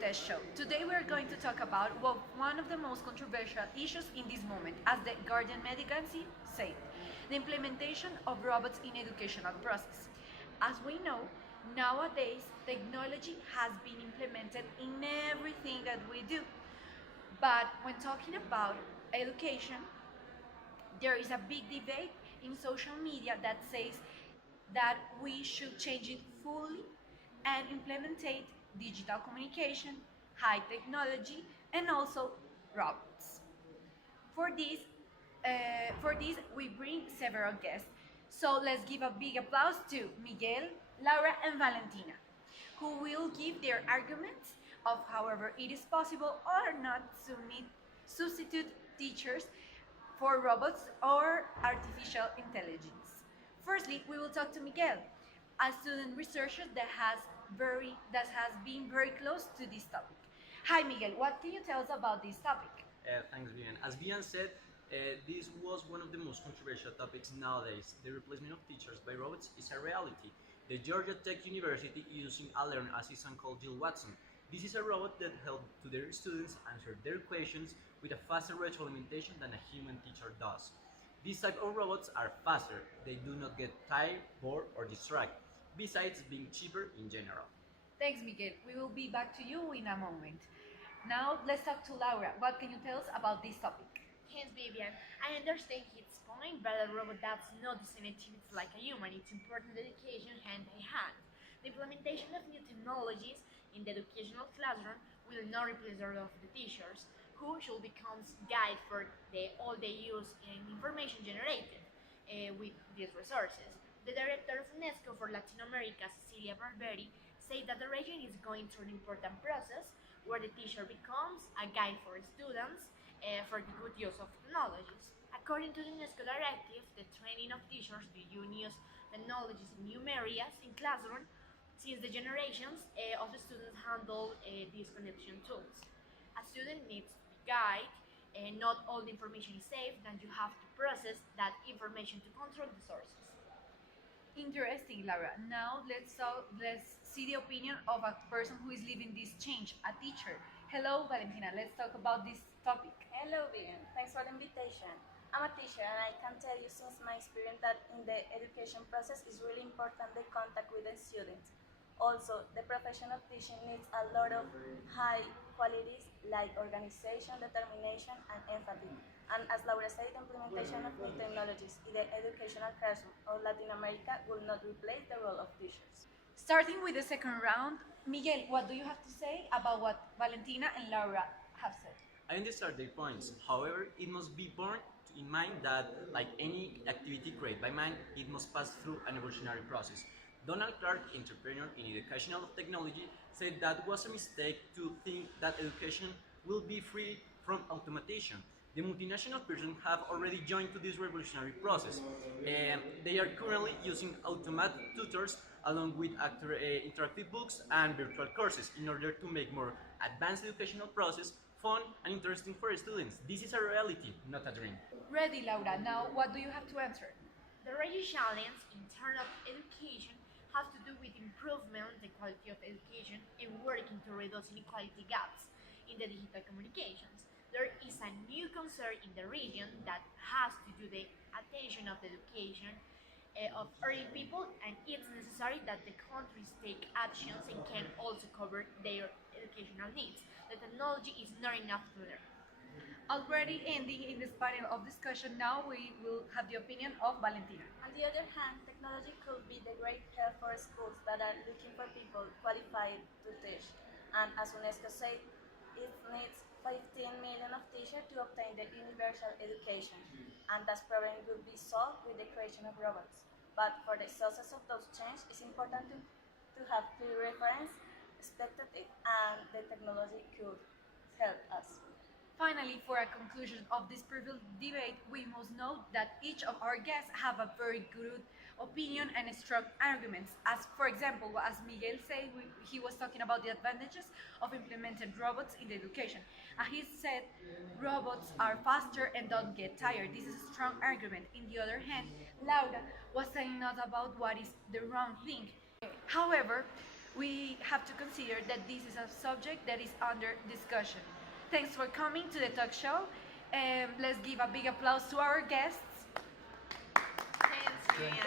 Test Show. Today we are going to talk about one of the most controversial issues in this moment, as the Guardian Medicancy said, the implementation of robots in educational process. As we know, nowadays technology has been implemented in everything that we do. But when talking about education, there is a big debate in social media that says that we should change it fully and implementate digital communication, high technology, and also robots. For this, we bring several guests. So let's give a big applause to Miguel, Laura, and Valentina, who will give their arguments of however it is possible or not to substitute teachers for robots or artificial intelligence. Firstly, we will talk to Miguel, a student researcher that has been very close to this topic. Hi Miguel, what can you tell us about this topic? Thanks, Vivian. As Vivian said, this was one of the most controversial topics nowadays. The replacement of teachers by robots is a reality. The Georgia Tech University is using a learning assistant called Jill Watson. This is a robot that helps to their students answer their questions with a faster retroalimentation than a human teacher does. These type of robots are faster. They do not get tired, bored, or distracted, besides being cheaper in general. Thanks Miguel, we will be back to you in a moment. Now let's talk to Laura. What can you tell us about this topic? Thanks, Vivian. I understand his point, but a robot does not the same activities like a human. It's important dedication hand in hand. The implementation of new technologies in the educational classroom will not replace the role of the teachers, who should become guide for all the use and information generated with these resources. The director of UNESCO for Latin America, Cecilia Barberi, said that the region is going through an important process where the teacher becomes a guide for students for the good use of technologies. According to the UNESCO directive, the training of teachers to use technologies in new areas in classroom since the generations of the students handle these connection tools. A student needs to be guided, not all the information is safe, and you have to process that information to control the sources. Interesting, Laura. Now let's see the opinion of a person who is living this change, a teacher. Hello, Valentina. Let's talk about this topic. Hello, Vivian. Thanks for the invitation. I'm a teacher and I can tell you since my experience that in the education process is really important the contact with the students. Also, the profession of teaching needs a lot of high qualities like organization, determination, and empathy. And as Laura said, the implementation of new technologies in the educational classroom of Latin America will not replace the role of teachers. Starting with the second round, Miguel, what do you have to say about what Valentina and Laura have said? I understand their points. However, it must be borne in mind that, like any activity created by man, it must pass through an evolutionary process. Donald Clark, entrepreneur in educational technology, said that was a mistake to think that education will be free from automation. The multinational persons have already joined to this revolutionary process, and they are currently using automated tutors along with interactive books and virtual courses in order to make more advanced educational process fun and interesting for students. This is a reality, not a dream. Ready, Laura. Now, what do you have to answer? The region challenge in terms of education has to do with improvement the quality of education and working to reduce inequality gaps in the digital communications. There is a new concern in the region that has to do the attention of the education of early people, and it's necessary that the countries take actions and can also cover their educational needs. The technology is not enough for them. Already ending in this panel of discussion, now we will have the opinion of Valentina. On the other hand, technology could be the great help for schools that are looking for people qualified to teach. And as UNESCO said, it needs 15 million of teachers to obtain the universal education. And that problem would be solved with the creation of robots. But for the success of those changes, it's important to have clear reference, expectative, and the technology could help us. Finally, for a conclusion of this previous debate, we must note that each of our guests have a very good opinion and strong arguments. As for example, as Miguel said, he was talking about the advantages of implemented robots in the education. And he said robots are faster and don't get tired. This is a strong argument. In the other hand, Laura was telling us about what is the wrong thing. However, we have to consider that this is a subject that is under discussion. Thanks for coming to the talk show. Let's give a big applause to our guests. Thanks, Julian.